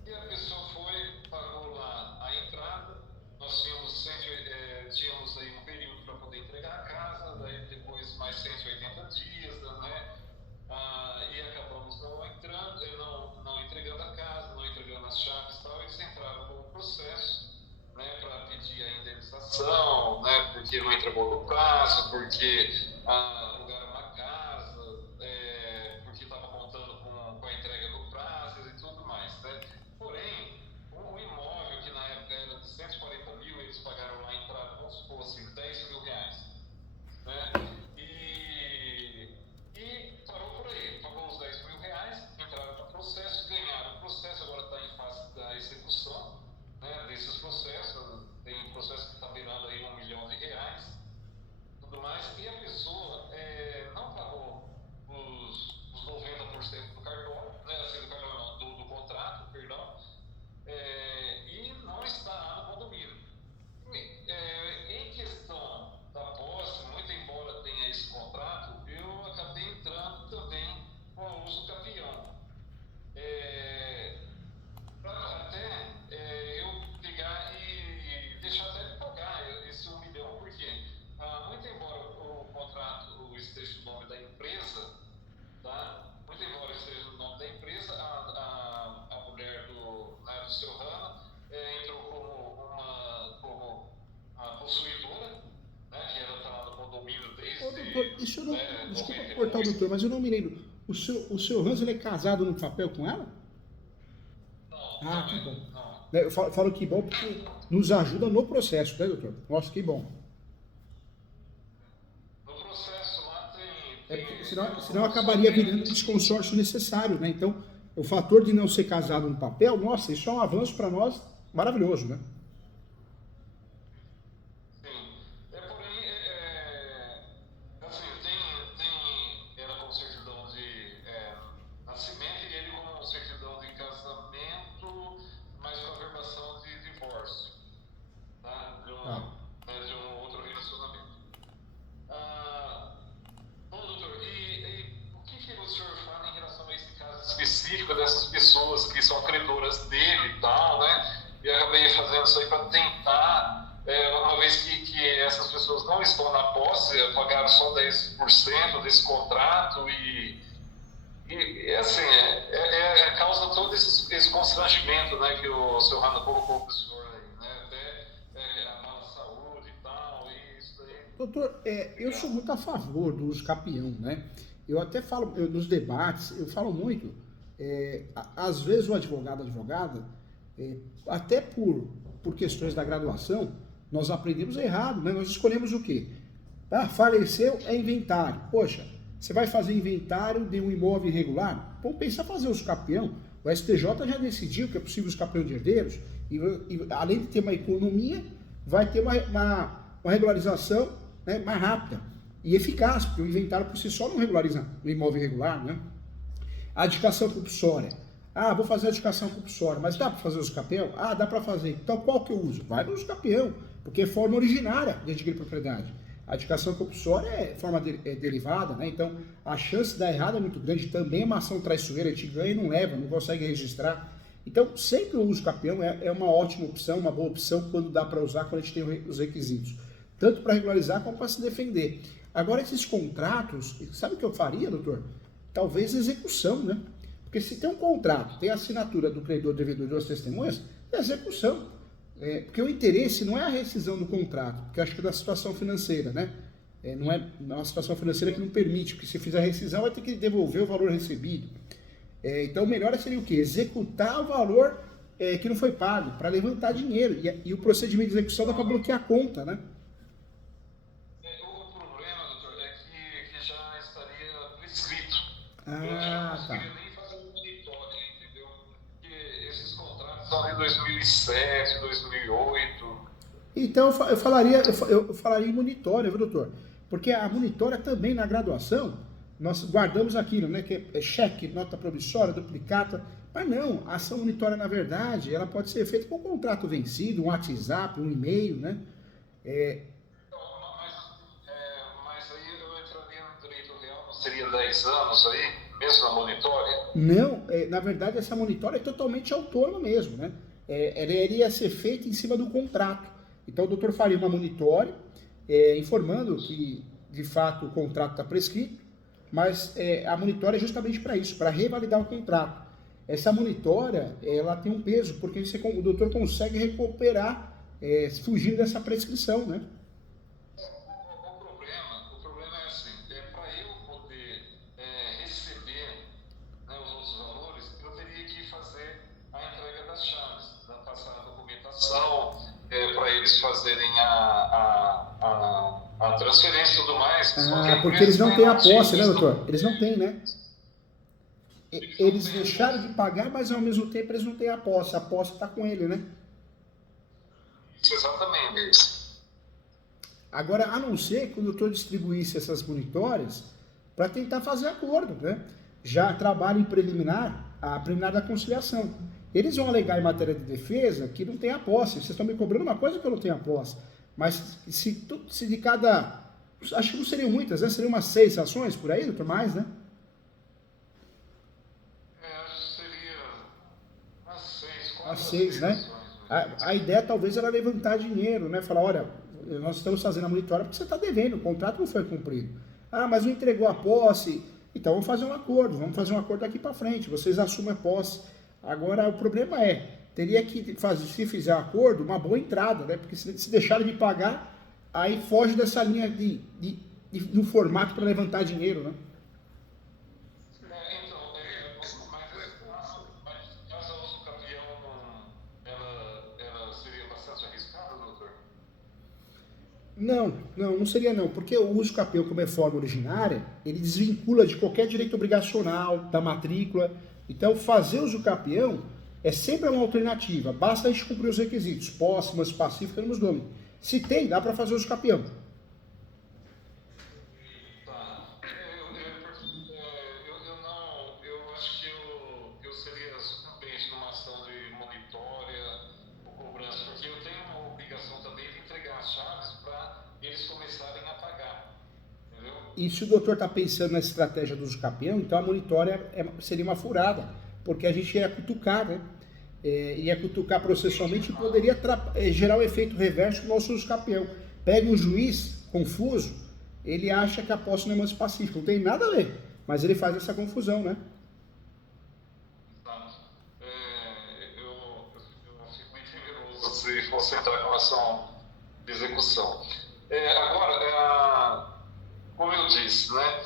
e a pessoa foi, pagou lá a entrada. Nós tínhamos aí um período para poder entregar a casa, daí depois mais 180 dias, né? E acabamos não entregando a casa, não entregando as chaves e tal. Eles entraram com o processo, né, para pedir a indenização, né, porque não entregou no prazo, porque alugaram uma casa, porque estava contando com a entrega no prazo e tudo mais, né? Porém, o imóvel, que na época era de 140 mil, Isso eu não, né? desculpa cortar o doutor, mas eu não me lembro. O seu Hans, ele é casado no papel com ela? Não, Ah, que também, bom. não. Né, eu falo que bom porque nos ajuda no processo, né, doutor? Nossa, que bom. No processo lá É tem porque senão alguns acabaria virando um documentos. desconsórcio necessário, né? Então, o fator de não ser casado no papel, nossa, isso é um avanço para nós maravilhoso, né? Sim. Porém, assim, tem ela com certidão de nascimento e ele com certidão de casamento, mas com afirmação de divórcio, tá? Tá. De um outro relacionamento. Ah, bom, doutor, e o que o senhor fala em relação a esse caso específico dessas pessoas que são credoras dele e tal, né? E eu acabei fazendo isso aí para tentar, uma vez que essas pessoas não estão na posse, pagaram só 10% desse contrato assim, causa todo esse constrangimento, né, que o seu Rana colocou para o senhor aí, né? Até a mala saúde e tal, e isso daí. Doutor, eu sou muito a favor do uso capião, né? Eu até falo, nos debates, eu falo muito, às vezes o advogado, a advogada, até por questões da graduação, nós aprendemos errado, né? Nós escolhemos o quê? Ah, faleceu é inventário. Poxa, você vai fazer inventário de um imóvel irregular? Vamos pensar em fazer uso capião. O STJ já decidiu que é possível uso capião de herdeiros, e além de ter uma economia, vai ter uma regularização, né, mais rápida e eficaz, porque o inventário por si só não regulariza o imóvel irregular, né? A adjudicação compulsória. Ah, vou fazer a adjudicação compulsória, mas dá para fazer uso capião? Ah, dá para fazer. Então qual que eu uso? Vai no uso capião, porque é forma originária de adquirir propriedade. A adjudicação compulsória é forma derivada, né? Então a chance de dar errado é muito grande. Também é uma ação traiçoeira, a gente ganha e não leva, não consegue registrar. Então sempre o uso capião é uma ótima opção, uma boa opção quando dá para usar, quando a gente tem os requisitos. Tanto para regularizar como para se defender. Agora esses contratos, sabe o que eu faria, doutor? Talvez execução, né? Porque se tem um contrato, tem a assinatura do credor, devedor e duas testemunhas, é execução. Porque o interesse não é a rescisão do contrato, porque eu acho que é da situação financeira, né? Não é uma situação financeira que não permite, porque se fizer a rescisão vai ter que devolver o valor recebido. Então o melhor seria o quê? Executar o valor que não foi pago, para levantar dinheiro. E o procedimento de execução dá para bloquear a conta, né? O problema, doutor, é que já estaria prescrito. Eu já não Ah, conseguiria tá. nem fazer um monitor, entendeu? Porque esses contratos são de 2007, 2008. Então eu falaria em monitória, viu, doutor? Porque a monitória também na graduação, nós guardamos aquilo, né? Que é cheque, nota promissória, duplicata. Mas não, a ação monitória, na verdade, ela pode ser feita com um contrato vencido, um WhatsApp, um e-mail, né? Então, mas aí eu entraria no direito real, não seria 10 anos aí, mesmo na monitória? Não, na verdade, essa monitória é totalmente autônoma mesmo, né? Ela iria ser feita em cima do contrato. Então, o doutor faria uma monitória, informando que, de fato, o contrato está prescrito, mas a monitória é justamente para isso, para revalidar o contrato. Essa monitória, ela tem um peso, porque o doutor consegue recuperar, fugindo dessa prescrição, né? O problema é assim, para eu poder receber, né, os outros valores, eu teria que fazer a entrega das chaves, passar a documentação, para eles fazerem a transferência e tudo mais. Só que a Porque eles empresa não ainda têm a não tinha posse, né, isso. doutor? Eles não têm, né? Eles Eles não têm. deixaram de pagar, mas ao mesmo tempo eles não têm a posse. A posse está com ele, né? Isso, exatamente. Agora, a não ser que o doutor distribuísse essas monitórias para tentar fazer acordo, né? Já trabalho em preliminar, a preliminar da conciliação. Eles vão alegar em matéria de defesa que não tem a posse. Vocês estão me cobrando uma coisa que eu não tenho a posse. Mas se de cada... Acho que não seriam muitas, né? Seriam umas 6 ações por aí, doutor, mais, né? Seria umas 6, 4 As a 6, 6 né? ações. A ideia talvez era levantar dinheiro, né? Falar, olha, nós estamos fazendo a monitória porque você está devendo, o contrato não foi cumprido. Ah, mas não entregou a posse. Então vamos fazer um acordo daqui para frente, vocês assumem a posse. Agora o problema teria que fazer, se fizer acordo, uma boa entrada, né? Porque se deixarem de pagar, aí foge dessa linha no formato para levantar dinheiro, né? Mas a uso campeão, ela seria bastante arriscada, doutor? Não seria não, porque o uso capião como é forma originária, ele desvincula de qualquer direito obrigacional, da matrícula. Então, fazer uso capião é sempre uma alternativa, basta a gente cumprir os requisitos, posse, mas pacífica, nos nome. Se tem, dá para fazer uso capião. Tá. Eu acho que eu seria sucumbente numa ação de monitória ou cobrança, porque eu tenho uma obrigação também de entregar as chaves para eles começarem a pagar, entendeu? E se o doutor está pensando na estratégia do uso capião, então a monitória seria uma furada, porque a gente ia cutucar, né? Ia cutucar processualmente e poderia gerar um efeito reverso no nosso uso capião. Pega um juiz confuso, ele acha que a posse não é mais pacífica, não tem nada a ver, mas ele faz essa confusão, né? Exato. Eu fico muito temeroso se fosse entrar com ação de execução. Agora, como eu disse, né,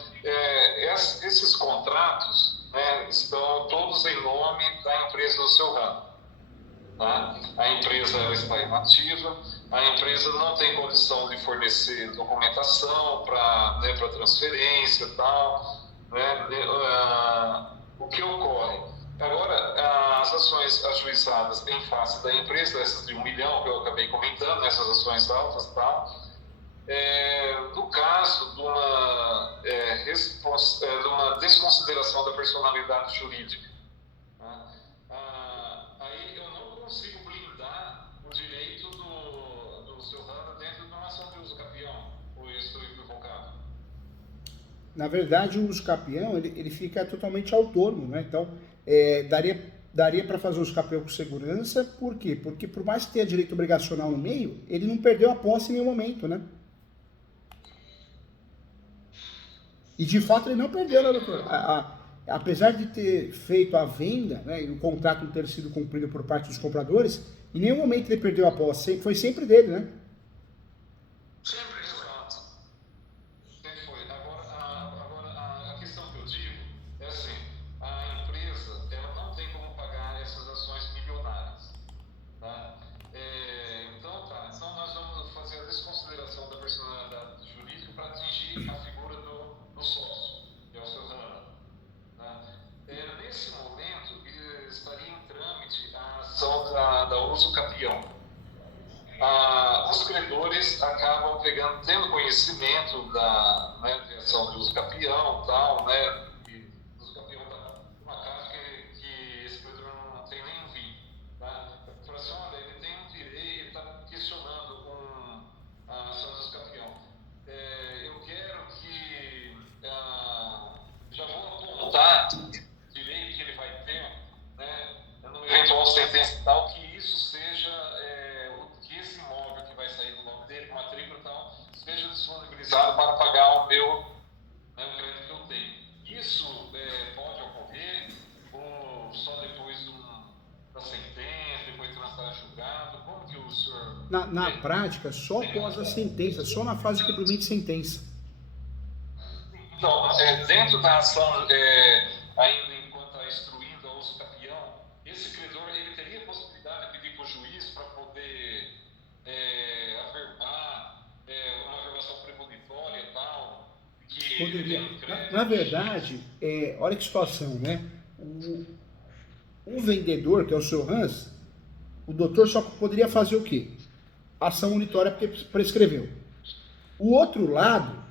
esses contratos, né, estão todos em nome da empresa do seu ramo. Tá? A empresa ela está inativa, a empresa não tem condição de fornecer documentação para transferência e tal. Né? O que ocorre? Agora, as ações ajuizadas em face da empresa, essas de 1 milhão que eu acabei comentando, essas ações altas e tal, no caso de uma desconsideração da personalidade jurídica, né? Aí eu não consigo blindar o direito do seu ramo dentro de uma ação de uso capião, ou eu estou equivocado? Na verdade, o uso capião, ele fica totalmente autônomo, né? Então, daria para fazer o uso capião com segurança, por quê? Porque por mais que tenha direito obrigacional no meio, ele não perdeu a posse em nenhum momento, né? E de fato ele não perdeu, né, doutor? Apesar de ter feito a venda, né, e o contrato não ter sido cumprido por parte dos compradores, em nenhum momento ele perdeu a posse, foi sempre dele, né? Sempre, exato. Sempre foi. Agora, a questão que eu digo é assim, a empresa ela não tem como pagar essas ações milionárias. Tá? Então nós vamos fazer a desconsideração da personalidade jurídica para atingir a figura do sócio, que é o seu ramo. Tá? Nesse momento, estaria em trâmite a ação da uso capião. Os credores acabam tendo conhecimento da de ação de uso capião e tal, né? E uso capião está uma casa que esse credor não tem nem fim. Tá? Fala assim, olha, ele tem um direito, ele está questionando a ação de uso capião. Eu quero que já vou apontar direito que ele vai ter, né, numa eventual sentença e tal, que isso seja, que esse imóvel que vai sair no nome dele, com matrícula e tal, seja disponibilizado para pagar o crédito que eu tenho. Isso pode ocorrer ou só depois da sentença, depois de transtar julgado? Como que o senhor... Na prática, só após a sentença, só na fase de cumprimento de sentença. Então, dentro da ação, ainda enquanto está instruindo a uso capião, esse credor ele teria a possibilidade de pedir para o juiz para poder averbar uma averbação premonitória e tal? Poderia. Na verdade, olha que situação, né? O vendedor, que é o seu Hans, o doutor só poderia fazer o quê? Ação monitória porque prescreveu. O outro lado,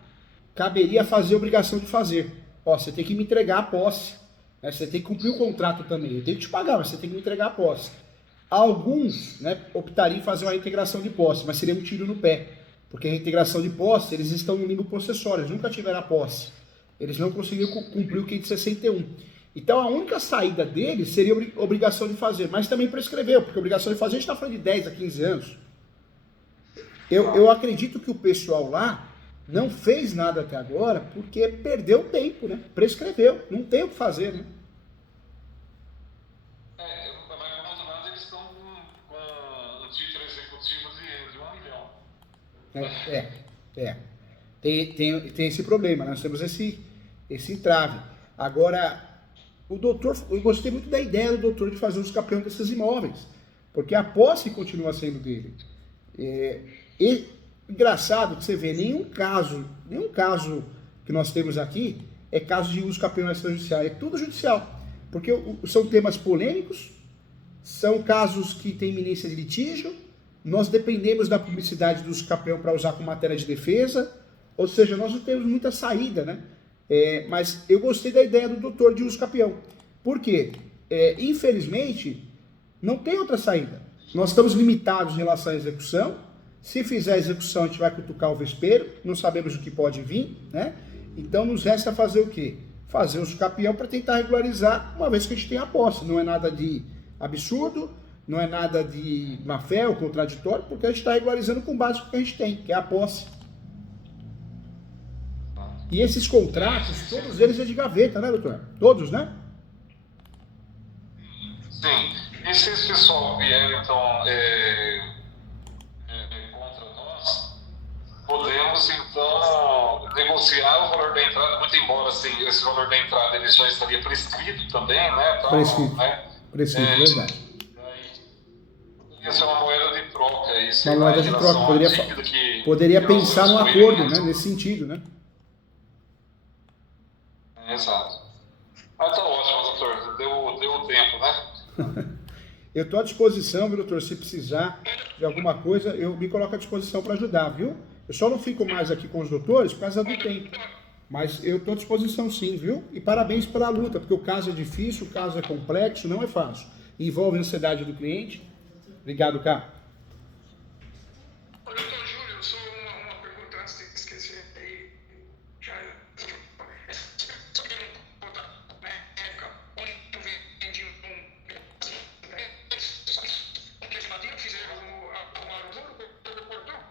caberia fazer a obrigação de fazer. Ó, você tem que me entregar a posse. Né? Você tem que cumprir o contrato também. Eu tenho que te pagar, mas você tem que me entregar a posse. Alguns, né, optariam em fazer uma reintegração de posse, mas seria um tiro no pé. Porque a reintegração de posse, eles estão no limbo possessório, eles nunca tiveram a posse. Eles não conseguiram cumprir o QI de 61. Então a única saída deles seria obrigação de fazer, mas também prescreveu, porque a obrigação de fazer a gente está falando de 10 a 15 anos. Eu acredito que o pessoal lá não fez nada até agora porque perdeu tempo, né? Prescreveu, não tem o que fazer, né? Mas por outro lado eles estão com um título executivo de 1 milhão. Tem esse problema, nós temos esse entrave. Agora, eu gostei muito da ideia do doutor de fazer os campeões desses imóveis, porque a posse continua sendo dele. Engraçado que você vê, nenhum caso que nós temos aqui é caso de uso campeão extrajudicial, é tudo judicial, porque são temas polêmicos, são casos que têm iminência de litígio, nós dependemos da publicidade dos campeões para usar como matéria de defesa, ou seja, nós não temos muita saída, né? Mas eu gostei da ideia do doutor de uso campeão. Por quê? Infelizmente, não tem outra saída. Nós estamos limitados em relação à execução. Se fizer a execução, a gente vai cutucar o vespeiro, não sabemos o que pode vir, né? Então nos resta fazer o quê? Fazer uso campeão para tentar regularizar, uma vez que a gente tem a posse. Não é nada de absurdo, não é nada de má-fé ou contraditório, porque a gente está regularizando com base no que a gente tem, que é a posse. E esses contratos, todos eles é de gaveta, né, doutor? Todos, né? Sim. E se esse pessoal vier, então, contra nós, podemos, então, negociar o valor da entrada, muito embora, assim, esse valor da entrada ele já estaria prescrito também, né? Então, Prescrito, né? Prescrito, verdade. Poderia ser uma moeda de troca aí, Uma moeda de troca, poderia pensar num acordo, né, nesse sentido, né? Exato. Mas tá ótimo, doutor. Deu tempo, né? Eu estou à disposição, viu, doutor? Se precisar de alguma coisa, eu me coloco à disposição para ajudar, viu? Eu só não fico mais aqui com os doutores por causa do tempo. Mas eu estou à disposição sim, viu? E parabéns pela luta, porque o caso é difícil, o caso é complexo, não é fácil. Envolve a ansiedade do cliente. Obrigado, Cá. Olha, doutor Júlio, só uma pergunta antes de esquecer. Já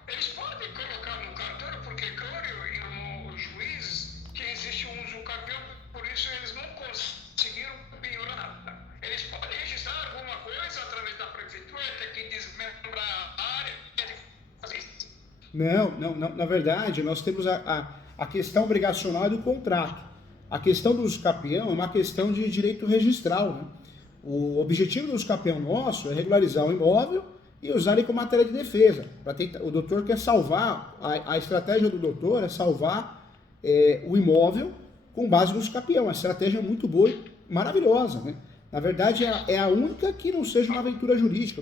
eles podem colocar no cartório, porque claro, o juiz, que existe um uso campeão, por isso eles não conseguiram piorar nada. Eles podem registrar alguma coisa através da prefeitura, ter que desmembrar a área, fazer isso. Não, na verdade, nós temos a questão obrigacional do contrato. A questão do uso campeão é uma questão de direito registral, né? O objetivo do uso campeão nosso é regularizar o imóvel e usar ele como matéria de defesa. O doutor quer salvar, a estratégia do doutor é salvar o imóvel com base no uso campeão. A estratégia é muito boa e maravilhosa, né? Na verdade, é a única que não seja uma aventura jurídica.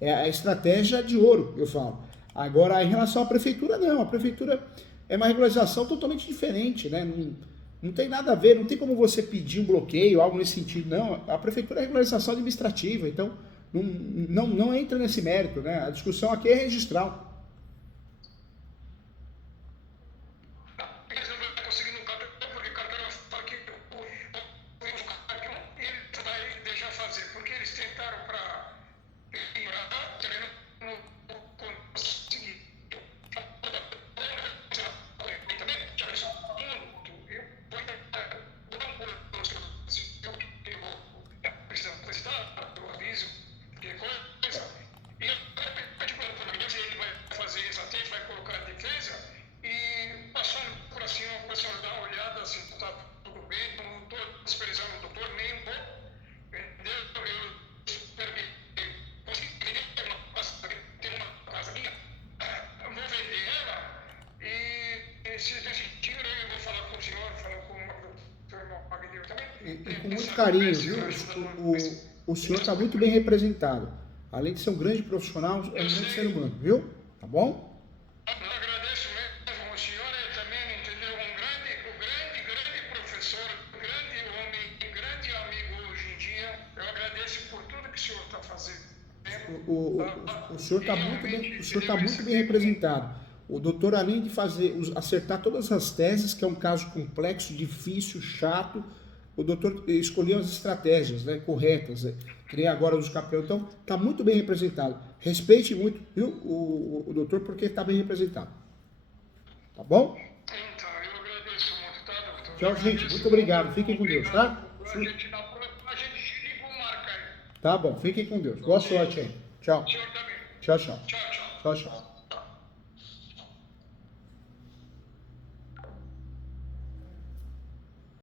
É a estratégia de ouro, eu falo. Agora, em relação à prefeitura, não. A prefeitura é uma regularização totalmente diferente, né? Não tem nada a ver, não tem como você pedir um bloqueio, algo nesse sentido, não. A prefeitura é regularização administrativa, então não entra nesse mérito, né? A discussão aqui é registral. Porque eles tentaram para piorar, conseguir. Eu aviso, que coisa. E eu pedi para o ele vai fazer essa tese, vai colocar a defesa e passando por assim, o pessoal dá uma olhada se está tudo bem, não estou desprezando o doutor nem um pouco. Eu espero que tem uma casa minha, eu vou vender ela e se decidir eu vou falar com o senhor, falar com o seu irmão Magneiro também. E com muito carinho, viu? O senhor está muito bem representado. Além de ser um grande profissional, é um grande ser humano, viu? Tá bom? Eu agradeço mesmo, o senhor é também, entendeu, um grande professor, grande homem, grande amigo hoje em dia. Eu agradeço por tudo que o senhor está fazendo. O senhor está muito bem representado. O doutor, além de acertar todas as teses, que é um caso complexo, difícil, chato, o doutor escolheu as estratégias, né, corretas, né? Que nem agora dos campeões. Então, está muito bem representado. Respeite muito, viu, o doutor, porque está bem representado. Tá bom? Então, eu agradeço muito, tá, doutor? Tchau, gente. Muito obrigado. Fiquem com Deus, tá? A gente liga ou marca aí. Tá bom. Fiquem com Deus. Boa sorte aí. Tchau. O senhor também. Tchau, tchau. Tchau, tchau. Tchau, tchau.